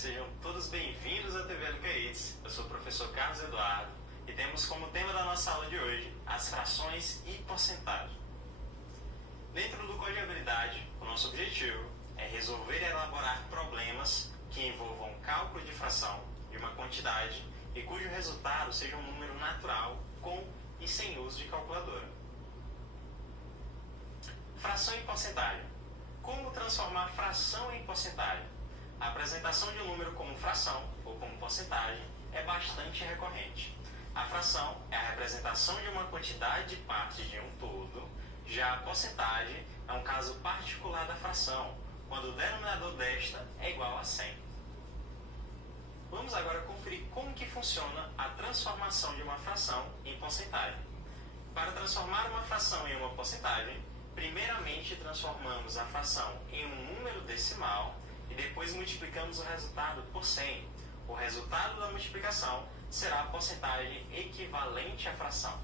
Sejam todos bem-vindos à TV Lucaítes. Eu sou o professor Carlos Eduardo e temos como tema da nossa aula de hoje as frações e porcentagem. Dentro do Código de Habilidade, o nosso objetivo é resolver e elaborar problemas que envolvam cálculo de fração de uma quantidade e cujo resultado seja um número natural com e sem uso de calculadora. Fração e porcentagem. Como transformar fração em porcentagem? A apresentação de um número como fração ou como porcentagem é bastante recorrente. A fração é a representação de uma quantidade de partes de um todo, já a porcentagem é um caso particular da fração, quando o denominador desta é igual a 100. Vamos agora conferir como que funciona a transformação de uma fração em porcentagem. Para transformar uma fração em uma porcentagem, primeiramente transformamos a fração em um número decimal e depois multiplicamos o resultado por 100. O resultado da multiplicação será a porcentagem equivalente à fração.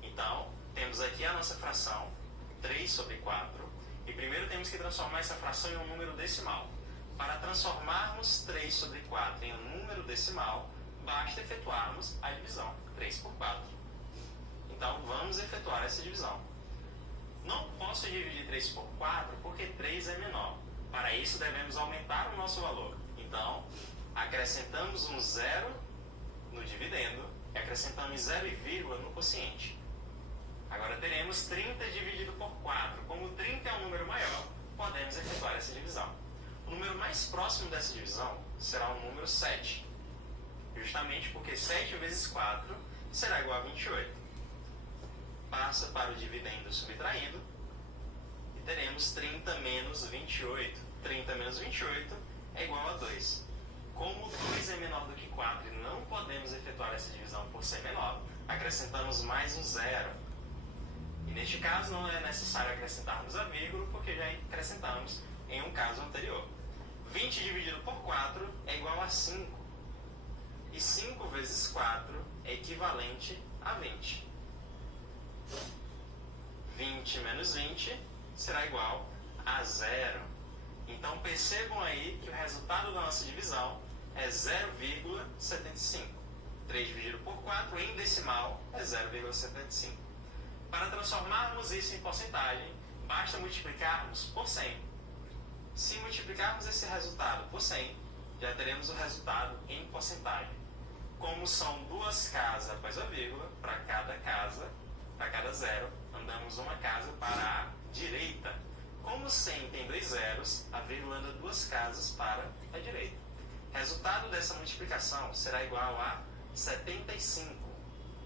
Então, temos aqui a nossa fração, 3 sobre 4, e primeiro temos que transformar essa fração em um número decimal. Para transformarmos 3 sobre 4 em um número decimal, basta efetuarmos a divisão, 3 por 4. Então, vamos efetuar essa divisão. Não posso dividir 3 por 4 porque 3 é menor. Para isso, devemos aumentar o nosso valor. Então, acrescentamos um zero no dividendo e acrescentamos 0,, no quociente. Agora teremos 30 dividido por 4. Como 30 é um número maior, podemos efetuar essa divisão. O número mais próximo dessa divisão será o número 7. Justamente porque 7 vezes 4 será igual a 28. Passa para o dividendo subtraído e teremos 30 menos 28. 30 menos 28 é igual a 2. Como 2 é menor do que 4 e não podemos efetuar essa divisão por ser menor, acrescentamos mais um zero. E neste caso não é necessário acrescentarmos a vírgula porque já acrescentamos em um caso anterior. 20 dividido por 4 é igual a 5. E 5 vezes 4 é equivalente a 20. 20 menos 20 será igual a 0. Então percebam aí que o resultado da nossa divisão é 0,75. 3 dividido por 4 em decimal é 0,75. Para transformarmos isso em porcentagem, basta multiplicarmos por 100. Se multiplicarmos esse resultado por 100, já teremos o resultado em porcentagem. Como são duas casas após a vírgula, para cada zero, andamos uma casa para a direita. Como 100 tem dois zeros, a vírgula anda duas casas para a direita. Resultado dessa multiplicação será igual a 75.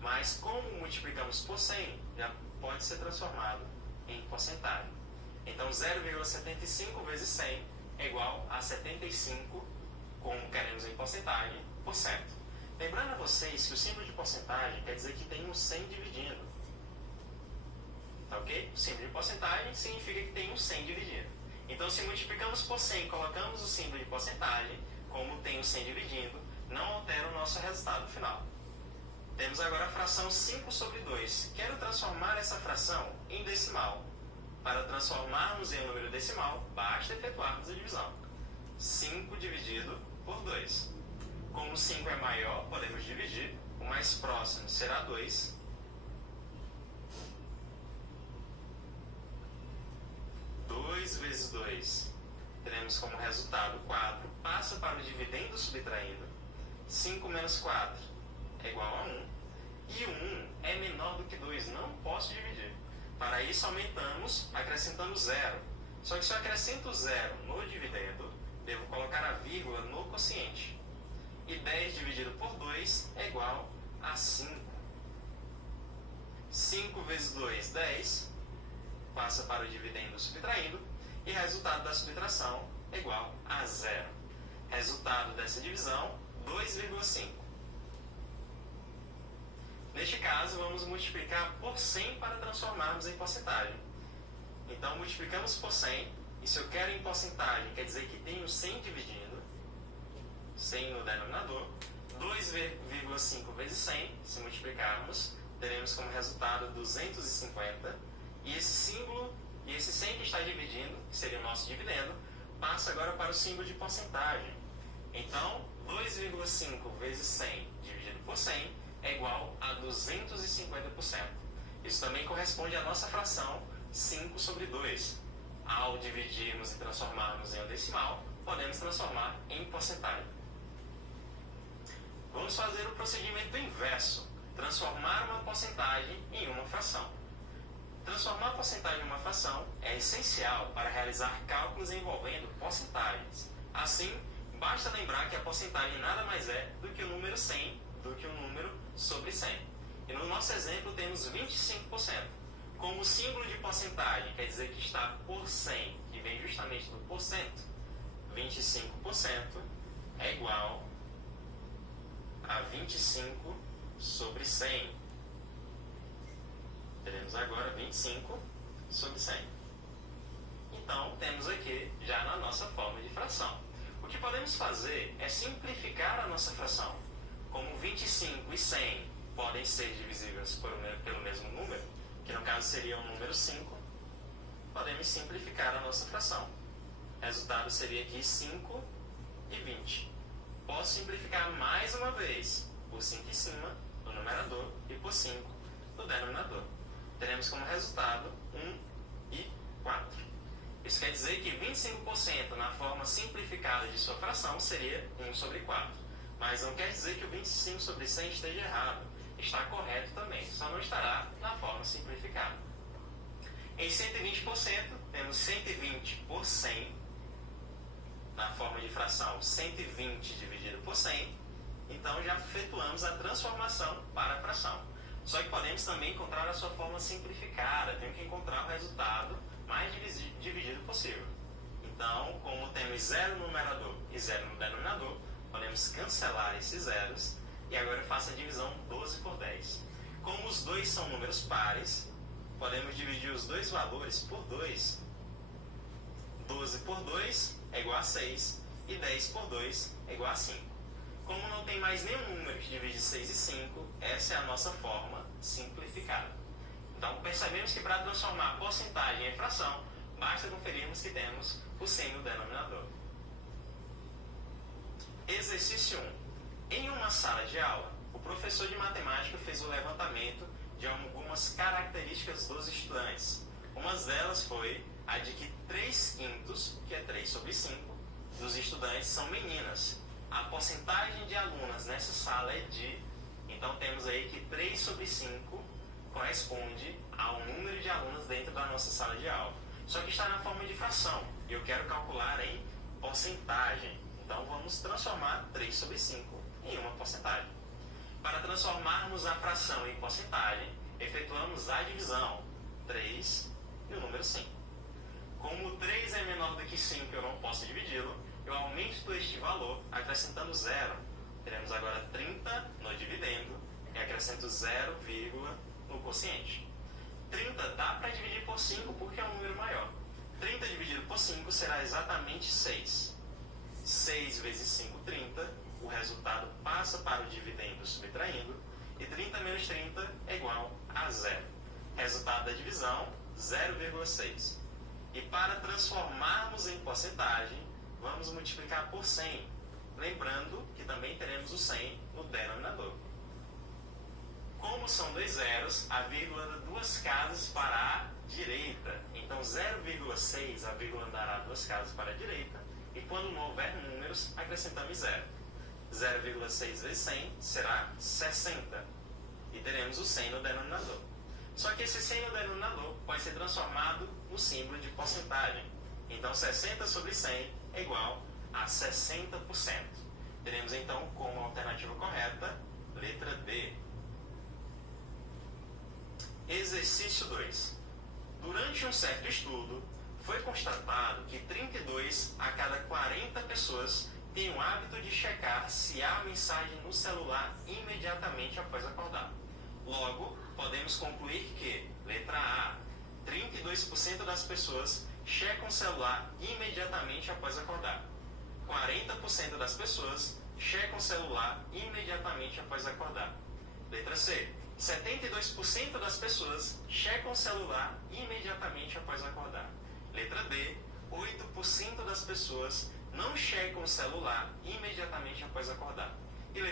Mas como multiplicamos por 100, já pode ser transformado em porcentagem. Então 0,75 vezes 100 é igual a 75, como queremos em porcentagem, por cento. Lembrando a vocês que o símbolo de porcentagem quer dizer que tem um 100 dividindo. Tá ok? O símbolo de porcentagem significa que tem um 100 dividindo. Então, se multiplicamos por 100 e colocamos o símbolo de porcentagem, como tem um 100 dividindo, não altera o nosso resultado final. Temos agora a fração 5 sobre 2. Quero transformar essa fração em decimal. Para transformarmos em um número decimal, basta efetuarmos a divisão. 5 dividido por 2. Como 5 é maior, podemos dividir. O mais próximo será 2. 2 vezes 2, teremos como resultado 4, passa para o dividendo subtraindo. 5 menos 4 é igual a 1. E 1 é menor do que 2, não posso dividir. Para isso aumentamos, acrescentamos 0. Só que se eu acrescento 0 no dividendo, devo colocar a vírgula no quociente. E 10 dividido por 2 é igual a 5. 5 vezes 2, 10. Passa para o dividendo subtraindo, e resultado da subtração é igual a 0. Resultado dessa divisão, 2,5. Neste caso, vamos multiplicar por 100 para transformarmos em porcentagem. Então, multiplicamos por 100, e se eu quero em porcentagem, quer dizer que tem um 100 dividindo, 100 no denominador, 2,5 vezes 100, se multiplicarmos, teremos como resultado 250, e esse símbolo, e esse 100 que está dividindo, que seria o nosso dividendo, passa agora para o símbolo de porcentagem. Então, 2,5 vezes 100 dividido por 100 é igual a 250%. Isso também corresponde à nossa fração 5 sobre 2. Ao dividirmos e transformarmos em um decimal, podemos transformar em porcentagem. Vamos fazer o procedimento inverso, transformar uma porcentagem em uma fração. Transformar a porcentagem em uma fração é essencial para realizar cálculos envolvendo porcentagens. Assim, basta lembrar que a porcentagem nada mais é do que o número 100 do que o número sobre 100. E no nosso exemplo temos 25%. Como o símbolo de porcentagem quer dizer que está por 100, que vem justamente do porcento, 25% é igual a 25 sobre 100. Teremos agora 25 sobre 100. Então, temos aqui já na nossa forma de fração. O que podemos fazer é simplificar a nossa fração. Como 25 e 100 podem ser divisíveis pelo mesmo número, que no caso seria o número 5, podemos simplificar a nossa fração. O resultado seria aqui 5 e 20. Posso simplificar mais uma vez por 5 em cima do numerador e por 5 do denominador. Teremos como resultado 1 e 4. Isso quer dizer que 25% na forma simplificada de sua fração seria 1 sobre 4. Mas não quer dizer que o 25 sobre 100 esteja errado. Está correto também, só não estará na forma simplificada. Em 120%, temos 120 por 100. Na forma de fração, 120 dividido por 100. Então, já efetuamos a transformação para a fração. Só que podemos também encontrar a sua forma simplificada. Tenho que encontrar o resultado mais dividido possível. Então, como temos 0 no numerador e 0 no denominador, podemos cancelar esses zeros. E agora eu faço a divisão 12 por 10. Como os dois são números pares, podemos dividir os dois valores por 2. 12 por 2 é igual a 6 e 10 por 2 é igual a 5. Como não tem mais nenhum número que divide 6 e 5, essa é a nossa forma simplificada. Então, percebemos que para transformar porcentagem em fração, basta conferirmos que temos o 100 no denominador. Exercício 1. Em uma sala de aula, o professor de matemática fez o levantamento de algumas características dos estudantes. Uma delas foi a de que 3/5, que é 3 sobre 5, dos estudantes são meninas. A porcentagem de alunas nessa sala é de... Então temos aí que 3 sobre 5 corresponde ao número de alunos dentro da nossa sala de aula. Só que está na forma de fração. E eu quero calcular em porcentagem. Então vamos transformar 3 sobre 5 em uma porcentagem. Para transformarmos a fração em porcentagem, efetuamos a divisão 3 e o número 5. Como 3 é menor do que 5, eu não posso dividi-lo, eu aumento este valor acrescentando 0. Teremos agora 30 no dividendo e acrescento 0, no quociente. 30 dá para dividir por 5 porque é um número maior. 30 dividido por 5 será exatamente 6. 6 vezes 5, 30. O resultado passa para o dividendo subtraindo. E 30 menos 30 é igual a 0. Resultado da divisão, 0,6. E para transformarmos em porcentagem, vamos multiplicar por 100. Lembrando que também teremos o 100 no denominador. Como são dois zeros, a vírgula dá duas casas para a direita. Então 0,6, a vírgula dará duas casas para a direita. E quando não houver números, acrescentamos 0. 0,6 vezes 100 será 60. E teremos o 100 no denominador. Só que esse 100 no denominador pode ser transformado no símbolo de porcentagem. Então 60 sobre 100 é igual a 60%. Teremos então como alternativa correta, letra D. Exercício 2. Durante um certo estudo, foi constatado que 32 a cada 40 pessoas têm o hábito de checar se há mensagem no celular imediatamente após acordar. Logo, podemos concluir que, letra A, 32% das pessoas checam o celular imediatamente após acordar. 40% das pessoas checam o celular imediatamente após acordar. Letra C, 72% das pessoas checam o celular imediatamente após acordar. Letra D, 8% das pessoas não checam o celular imediatamente após acordar.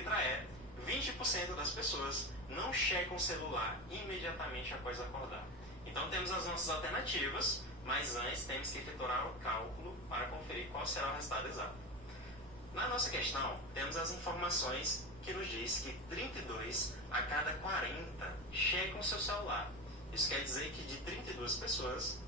letra E, 20% das pessoas não checam o celular imediatamente após acordar. Então temos as nossas alternativas, mas antes temos que efetuar o cálculo para conferir qual será o resultado exato. Na nossa questão, temos as informações que nos diz que 32 a cada 40 checam o seu celular. Isso quer dizer que de 32 pessoas,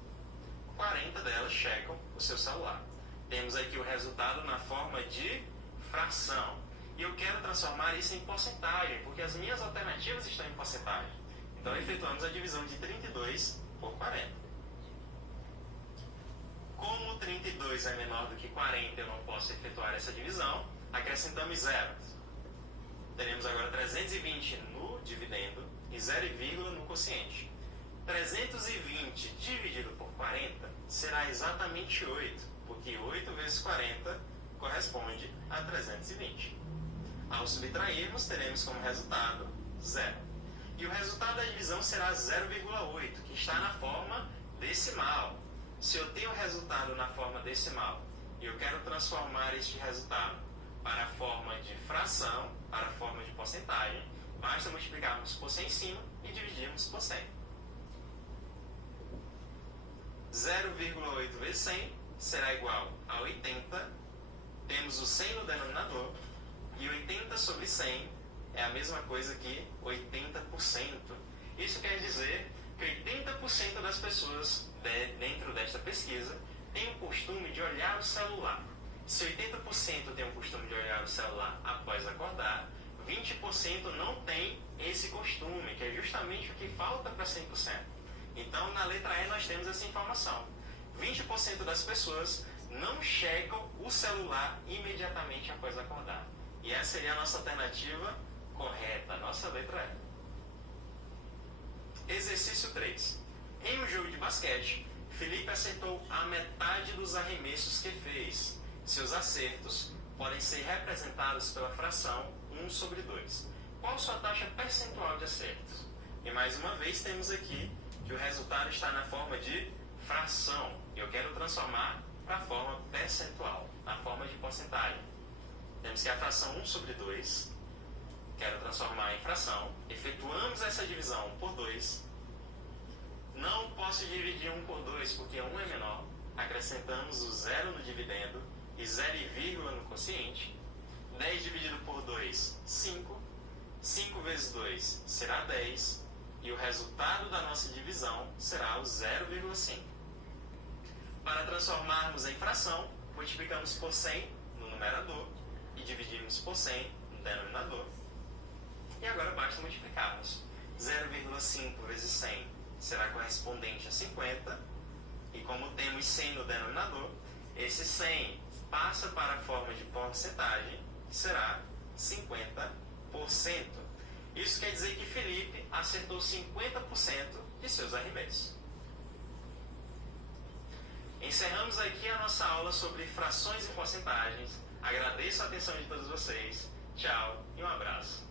40 delas checam o seu celular. Temos aqui o resultado na forma de fração. E eu quero transformar isso em porcentagem, porque as minhas alternativas estão em porcentagem. Então, efetuamos a divisão de 32 por 40. Como 32 é menor do que 40, eu não posso efetuar essa divisão, acrescentamos zeros. Teremos agora 320 no dividendo e 0, no quociente. 320 dividido por 40 será exatamente 8, porque 8 vezes 40 corresponde a 320. Ao subtrairmos, teremos como resultado 0. E o resultado da divisão será 0,8, que está na forma decimal. Se eu tenho o resultado na forma decimal e eu quero transformar este resultado para a forma de fração, para a forma de porcentagem, basta multiplicarmos por 100 em cima e dividirmos por 100. 0,8 vezes 100 será igual a 80. Temos o 100 no denominador e 80 sobre 100 é a mesma coisa que 80%. Isso quer dizer que 80% das pessoas dentro desta pesquisa têm o costume de olhar o celular. Se 80% tem o costume de olhar o celular após acordar, 20% não tem esse costume, que é justamente o que falta para 100%. Então, na letra E nós temos essa informação. 20% das pessoas não checam o celular imediatamente após acordar. E essa seria a nossa alternativa correta, a nossa letra E. Exercício 3. Em um jogo de basquete, Felipe acertou a metade dos arremessos que fez. Seus acertos podem ser representados pela fração 1 sobre 2. Qual sua taxa percentual de acertos? E mais uma vez temos aqui que o resultado está na forma de fração. Eu quero transformar para a forma percentual, na forma de porcentagem. Temos que a fração 1 sobre 2, quero transformar em fração. Efetuamos essa divisão por 2. Não posso dividir 1 por 2 porque 1 é menor. Acrescentamos o 0 no dividendo e 0, no quociente. 10 dividido por 2, 5. 5 vezes 2 será 10. E o resultado da nossa divisão será o 0,5. Para transformarmos em fração, multiplicamos por 100 no numerador e dividimos por 100 no denominador. E agora basta multiplicarmos. 0,5 vezes 100 será correspondente a 50. E como temos 100 no denominador, esse 100 passa para a forma de porcentagem, que será 50%. Isso quer dizer que Felipe acertou 50% de seus arremessos. Encerramos aqui a nossa aula sobre frações e porcentagens. Agradeço a atenção de todos vocês. Tchau e um abraço.